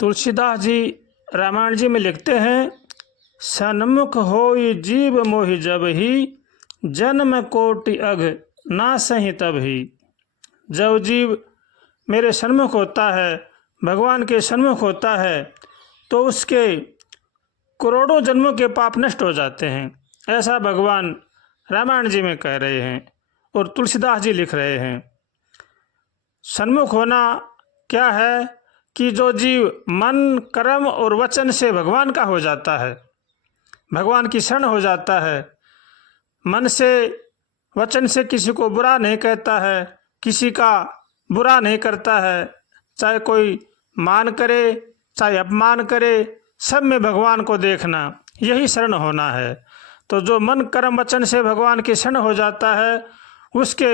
तुलसीदास जी रामायण जी में लिखते हैं, सन्मुख होई जीव मोहि जब ही, जन्म कोटि अघ ना सही तब ही। जब जीव मेरे सन्मुख होता है, भगवान के सन्मुख होता है, तो उसके करोड़ों जन्मों के पाप नष्ट हो जाते हैं। ऐसा भगवान रामायण जी में कह रहे हैं और तुलसीदास जी लिख रहे हैं। सन्मुख होना क्या है कि जो जीव मन, कर्म और वचन से भगवान का हो जाता है, भगवान की शरण हो जाता है, मन से, वचन से किसी को बुरा नहीं कहता है, किसी का बुरा नहीं करता है, चाहे कोई मान करे चाहे अपमान करे, सब में भगवान को देखना, यही शरण होना है। तो जो मन, कर्म, वचन से भगवान की शरण हो जाता है, उसके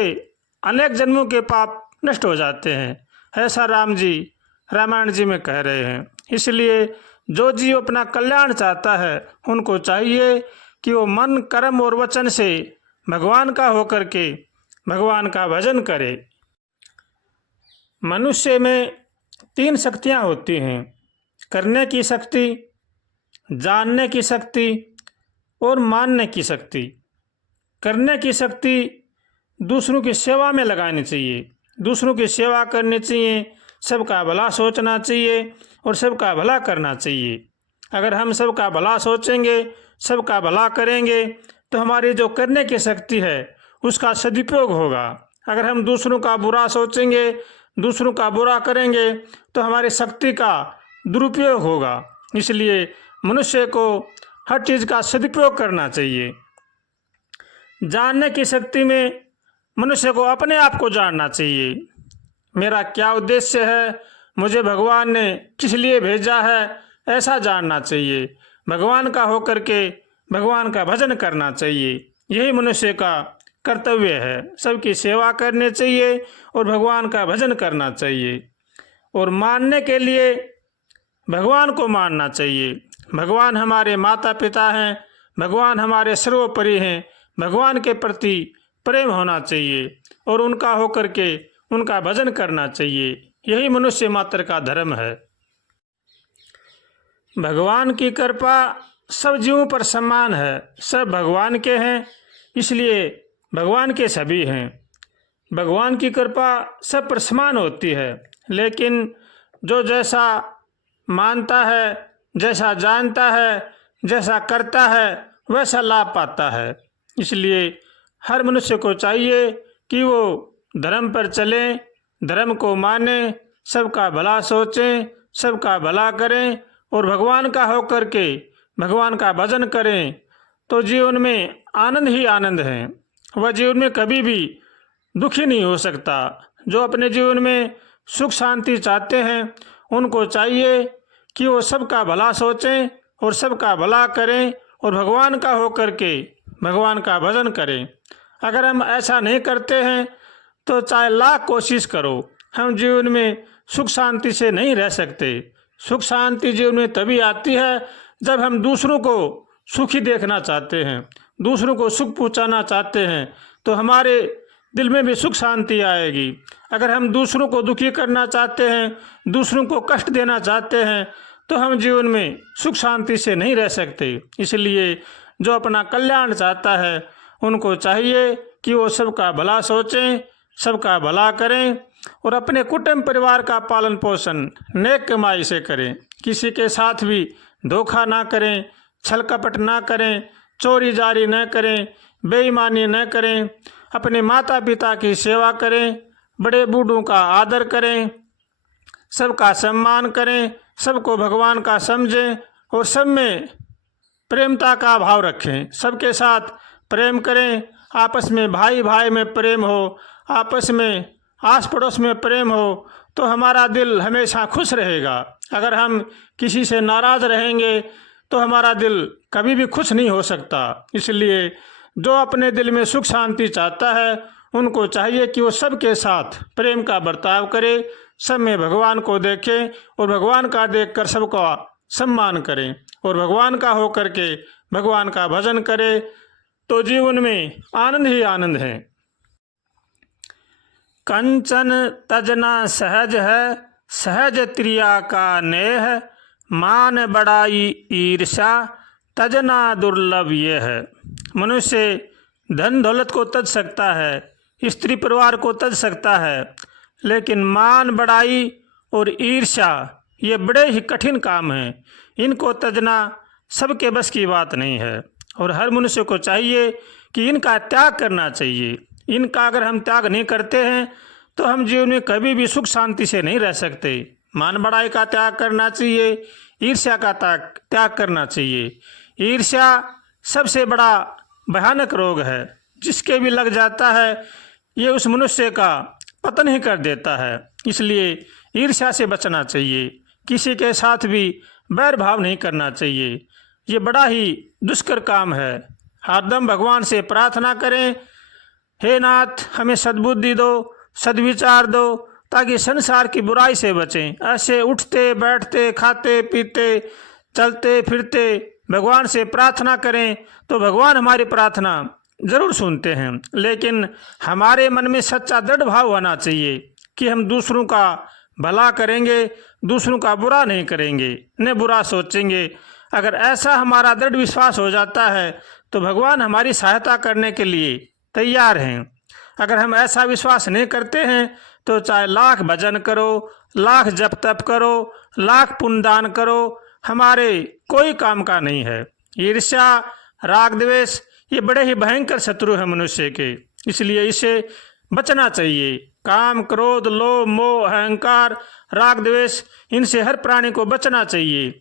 अनेक जन्मों के पाप नष्ट हो जाते हैं। ऐसा राम जी रामायण जी में कह रहे हैं। इसलिए जो जीव अपना कल्याण चाहता है, उनको चाहिए कि वो मन, कर्म और वचन से भगवान का होकर के भगवान का भजन करे। मनुष्य में 3 शक्तियाँ होती हैं, करने की शक्ति, जानने की शक्ति और मानने की शक्ति। करने की शक्ति दूसरों की सेवा में लगानी चाहिए, दूसरों की सेवा करनी चाहिए, सबका भला सोचना चाहिए और सबका भला करना चाहिए। अगर हम सबका भला सोचेंगे, सबका भला करेंगे, तो हमारी जो करने की शक्ति है उसका सदुपयोग होगा। अगर हम दूसरों का बुरा सोचेंगे, दूसरों का बुरा करेंगे, तो हमारी शक्ति का दुरुपयोग होगा। इसलिए मनुष्य को हर चीज़ का सदुपयोग करना चाहिए। जानने की शक्ति में मनुष्य को अपने आप को जानना चाहिए। मेरा क्या उद्देश्य है, मुझे भगवान ने किस लिए भेजा है, ऐसा जानना चाहिए। भगवान का होकर के भगवान का भजन करना चाहिए, यही मनुष्य का कर्तव्य है। सबकी सेवा करनी चाहिए और भगवान का भजन करना चाहिए। और मानने के लिए भगवान को मानना चाहिए। भगवान हमारे माता पिता हैं, भगवान हमारे सर्वोपरि हैं। भगवान के प्रति प्रेम होना चाहिए और उनका होकर के उनका भजन करना चाहिए, यही मनुष्य मात्र का धर्म है। भगवान की कृपा सब जीवों पर समान है, सब भगवान के हैं, इसलिए भगवान के सभी हैं। भगवान की कृपा सब पर समान होती है, लेकिन जो जैसा मानता है, जैसा जानता है, जैसा करता है, वैसा लाभ पाता है। इसलिए हर मनुष्य को चाहिए कि वो धर्म पर चलें, धर्म को मानें, सबका भला सोचें, सबका भला करें और भगवान का होकर के भगवान का भजन करें, तो जीवन में आनंद ही आनंद है। वह जीवन में कभी भी दुखी नहीं हो सकता। जो अपने जीवन में सुख शांति चाहते हैं, उनको चाहिए कि वो सबका भला सोचें और सबका भला करें और भगवान का होकर के भगवान का भजन करें। अगर हम ऐसा नहीं करते हैं तो चाहे लाख कोशिश करो, हम जीवन में सुख शांति से नहीं रह सकते। सुख शांति जीवन में तभी आती है जब हम दूसरों को सुखी देखना चाहते हैं, दूसरों को सुख पहुंचाना चाहते हैं, तो हमारे दिल में भी सुख शांति आएगी। अगर हम दूसरों को दुखी करना चाहते हैं, दूसरों को कष्ट देना चाहते हैं, तो हम जीवन में सुख शांति से नहीं रह सकते। इसलिए जो अपना कल्याण चाहता है, उनको चाहिए कि वो सबका भला सोचें, सबका भला करें और अपने कुटुंब परिवार का पालन पोषण नेक कमाई से करें। किसी के साथ भी धोखा ना करें, छल कपट ना करें, चोरी जारी न करें, बेईमानी न करें, अपने माता पिता की सेवा करें, बड़े बूढ़ों का आदर करें, सबका सम्मान करें, सबको भगवान का समझें और सब में प्रेमता का भाव रखें। सबके साथ प्रेम करें, आपस में भाई भाई में प्रेम हो, आपस में आस पड़ोस में प्रेम हो, तो हमारा दिल हमेशा खुश रहेगा। अगर हम किसी से नाराज़ रहेंगे तो हमारा दिल कभी भी खुश नहीं हो सकता। इसलिए जो अपने दिल में सुख शांति चाहता है, उनको चाहिए कि वो सबके साथ प्रेम का बर्ताव करे, सब में भगवान को देखें और भगवान का देखकर सबका सम्मान करें और भगवान का होकर के भगवान का भजन करें, तो जीवन में आनंद ही आनंद है। कंचन तजना सहज है, सहज त्रिया का नेह, मान बड़ाई ईर्ष्या, तजना दुर्लभ ये है। मनुष्य धन दौलत को तज सकता है, स्त्री परिवार को तज सकता है, लेकिन मान बड़ाई और ईर्ष्या ये बड़े ही कठिन काम हैं। इनको तजना सबके बस की बात नहीं है और हर मनुष्य को चाहिए कि इनका त्याग करना चाहिए। इनका अगर हम त्याग नहीं करते हैं तो हम जीवन में कभी भी सुख शांति से नहीं रह सकते। मान बड़ाई का त्याग करना चाहिए, ईर्ष्या का त्याग करना चाहिए। ईर्ष्या सबसे बड़ा भयानक रोग है, जिसके भी लग जाता है ये उस मनुष्य का पतन ही कर देता है। इसलिए ईर्ष्या से बचना चाहिए, किसी के साथ भी बैर भाव नहीं करना चाहिए। ये बड़ा ही दुष्कर काम है। हरदम भगवान से प्रार्थना करें, हे नाथ हमें सद्बुद्धि दो, सद्विचार दो, ताकि संसार की बुराई से बचें। ऐसे उठते बैठते खाते पीते चलते फिरते भगवान से प्रार्थना करें तो भगवान हमारी प्रार्थना जरूर सुनते हैं। लेकिन हमारे मन में सच्चा दृढ़ भाव होना चाहिए कि हम दूसरों का भला करेंगे, दूसरों का बुरा नहीं करेंगे, न बुरा सोचेंगे। अगर ऐसा हमारा दृढ़ विश्वास हो जाता है तो भगवान हमारी सहायता करने के लिए तैयार हैं। अगर हम ऐसा विश्वास नहीं करते हैं तो चाहे लाख भजन करो, लाख जप तप करो, लाख पुण्यदान करो, हमारे कोई काम का नहीं है। ईर्ष्या राग द्वेष ये बड़े ही भयंकर शत्रु हैं मनुष्य के, इसलिए इसे बचना चाहिए। काम क्रोध लोभ मोह अहंकार राग द्वेष इनसे हर प्राणी को बचना चाहिए।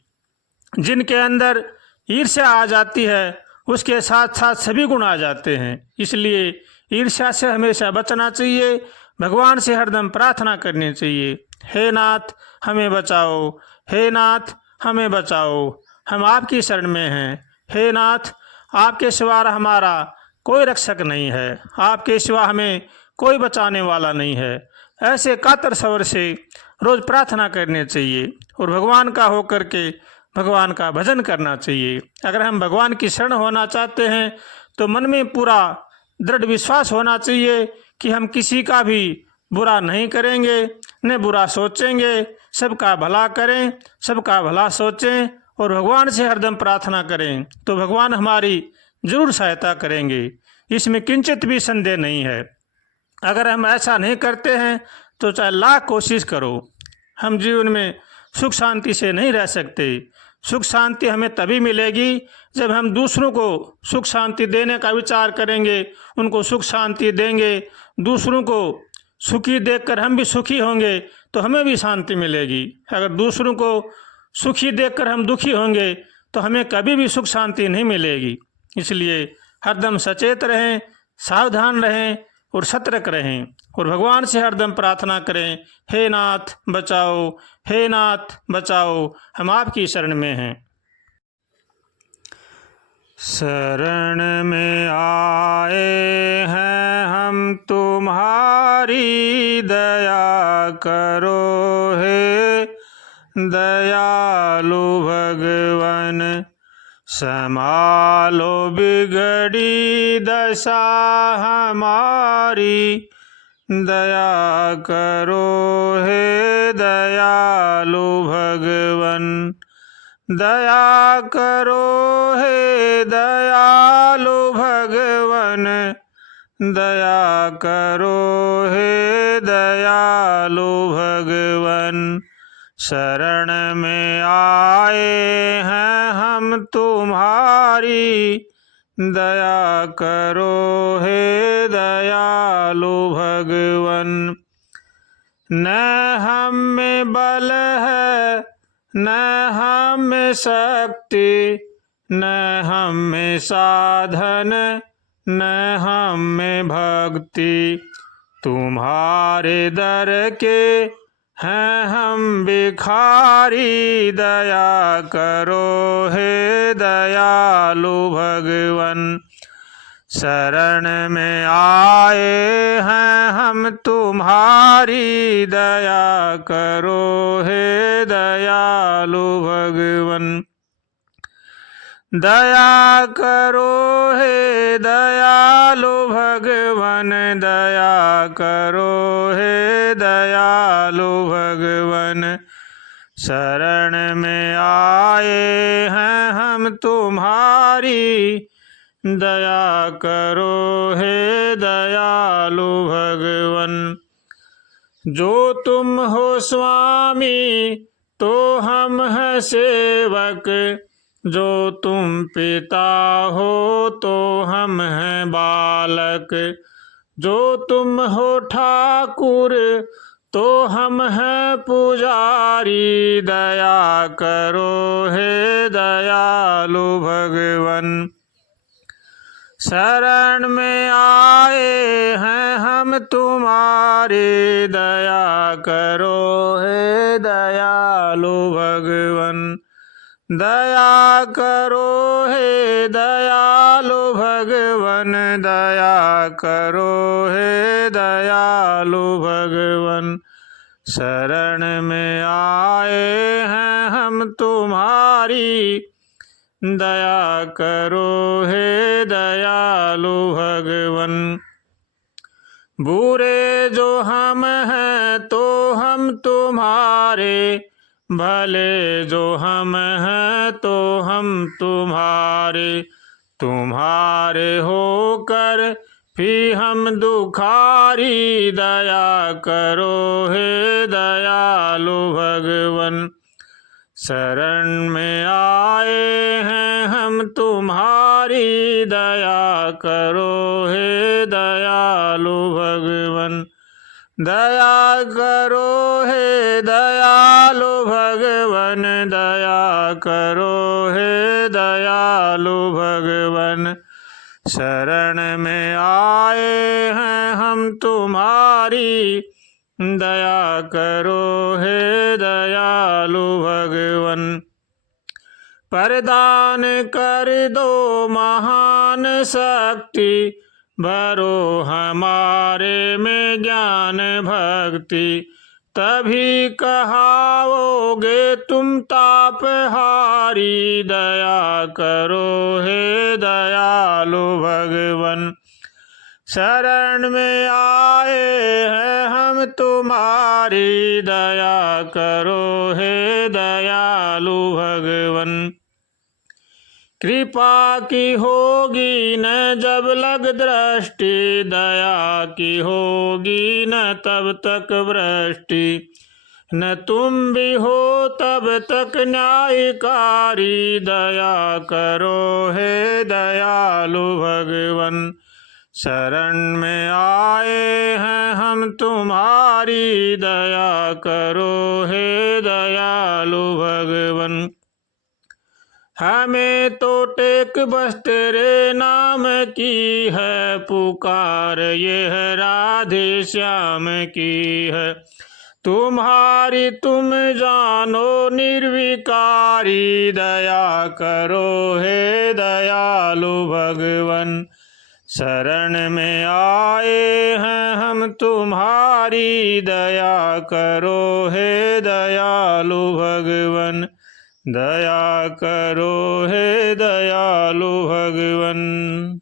जिनके अंदर ईर्ष्या आ जाती है उसके साथ साथ सभी गुण आ जाते हैं। इसलिए ईर्ष्या से हमेशा बचना चाहिए, भगवान से हरदम प्रार्थना करनी चाहिए, हे नाथ हमें बचाओ, हे नाथ हमें बचाओ, हम आपकी शरण में हैं। हे नाथ आपके सिवा हमारा कोई रक्षक नहीं है, आपके सिवा हमें कोई बचाने वाला नहीं है। ऐसे कातर स्वर से रोज प्रार्थना करनी चाहिए और भगवान का होकर के भगवान का भजन करना चाहिए। अगर हम भगवान की शरण होना चाहते हैं तो मन में पूरा दृढ़ विश्वास होना चाहिए कि हम किसी का भी बुरा नहीं करेंगे, न बुरा सोचेंगे, सबका भला करें, सबका भला सोचें और भगवान से हरदम प्रार्थना करें तो भगवान हमारी जरूर सहायता करेंगे। इसमें किंचित भी संदेह नहीं है। अगर हम ऐसा नहीं करते हैं तो चाहे लाख कोशिश करो, हम जीवन में सुख शांति से नहीं रह सकते। सुख शांति हमें तभी मिलेगी जब हम दूसरों को सुख शांति देने का विचार करेंगे, उनको सुख शांति देंगे। दूसरों को सुखी देखकर हम भी सुखी होंगे तो हमें भी शांति मिलेगी। अगर दूसरों को सुखी देखकर हम दुखी होंगे तो हमें कभी भी सुख शांति नहीं मिलेगी। इसलिए हरदम सचेत रहें, सावधान रहें और सतर्क रहें और भगवान से हरदम प्रार्थना करें, हे नाथ बचाओ, हे नाथ बचाओ, हम आपकी शरण में हैं। शरण में आए हैं हम तुम्हारी, दया करो हे दयालु भगवन। संभालो बिगड़ी दशा हमारी, दया करो हे दयालु भगवन। दया करो हे दयालु भगवन, दया करो हे दयालु भगवन। शरण में आए हैं हम तुम्हारी, दया करो हे दयालु भगवन। न हम में बल है न हम में शक्ति, न हम में साधन न हम में भक्ति। तुम्हारे दर के हैं हम भिखारी, दया करो हे दयालु भगवन। शरण में आए हैं हम तुम्हारी, दया करो हे दयालु भगवन। दया करो हे दयालु भगवन, दया करो हे दयालु भगवन। शरण में आए हैं हम तुम्हारी, दया करो हे दयालु भगवन। जो तुम हो स्वामी तो हम हैं सेवक, जो तुम पिता हो तो हम हैं बालक, जो तुम हो ठाकुर तो हम हैं पुजारी, दया करो हे दयालु भगवन। शरण में आए हैं हम तुम्हारे, दया करो हे दयालु भगवन। दया करो हे दयालु भगवन, दया करो हे दयालु भगवन। शरण में आए हैं हम तुम्हारी, दया करो हे दयालु भगवन। बुरे जो हम हैं तो हम तुम्हारे, भले जो हम हैं तो हम तुम्हारे, तुम्हारे होकर भी हम दुखारी, दया करो हे दयालु भगवन। शरण में आए हैं हम तुम्हारी, दया करो हे दयालु भगवन। दया करो हे दयालु भगवन, दया करो हे दयालु भगवन। शरण में आए हैं हम तुम्हारी, दया करो हे दयालु भगवन। प्रदान कर दो महान शक्ति, भरो हमारे में ज्ञान भक्ति, तभी कहाओगे तुम तापहारी, दया करो हे दयालु भगवन। शरण में आए हैं हम तुम्हारी, दया करो हे दयालु भगवन। कृपा की होगी न जब लग दृष्टि, दया की होगी न तब तक वृष्टि, न तुम भी हो तब तक न्यायकारी, दया करो हे दयालु भगवन। शरण में आए हैं हम तुम्हारी, दया करो हे दयालु भगवन। हमें तो टेक बस तेरे नाम की है पुकार, ये है राधे श्याम की है। तुम्हारी तुम जानो निर्विकारी, दया करो हे दयालु भगवन। शरण में आए हैं हम तुम्हारी, दया करो हे दयालु भगवन। दया करो हे दयालु भगवन।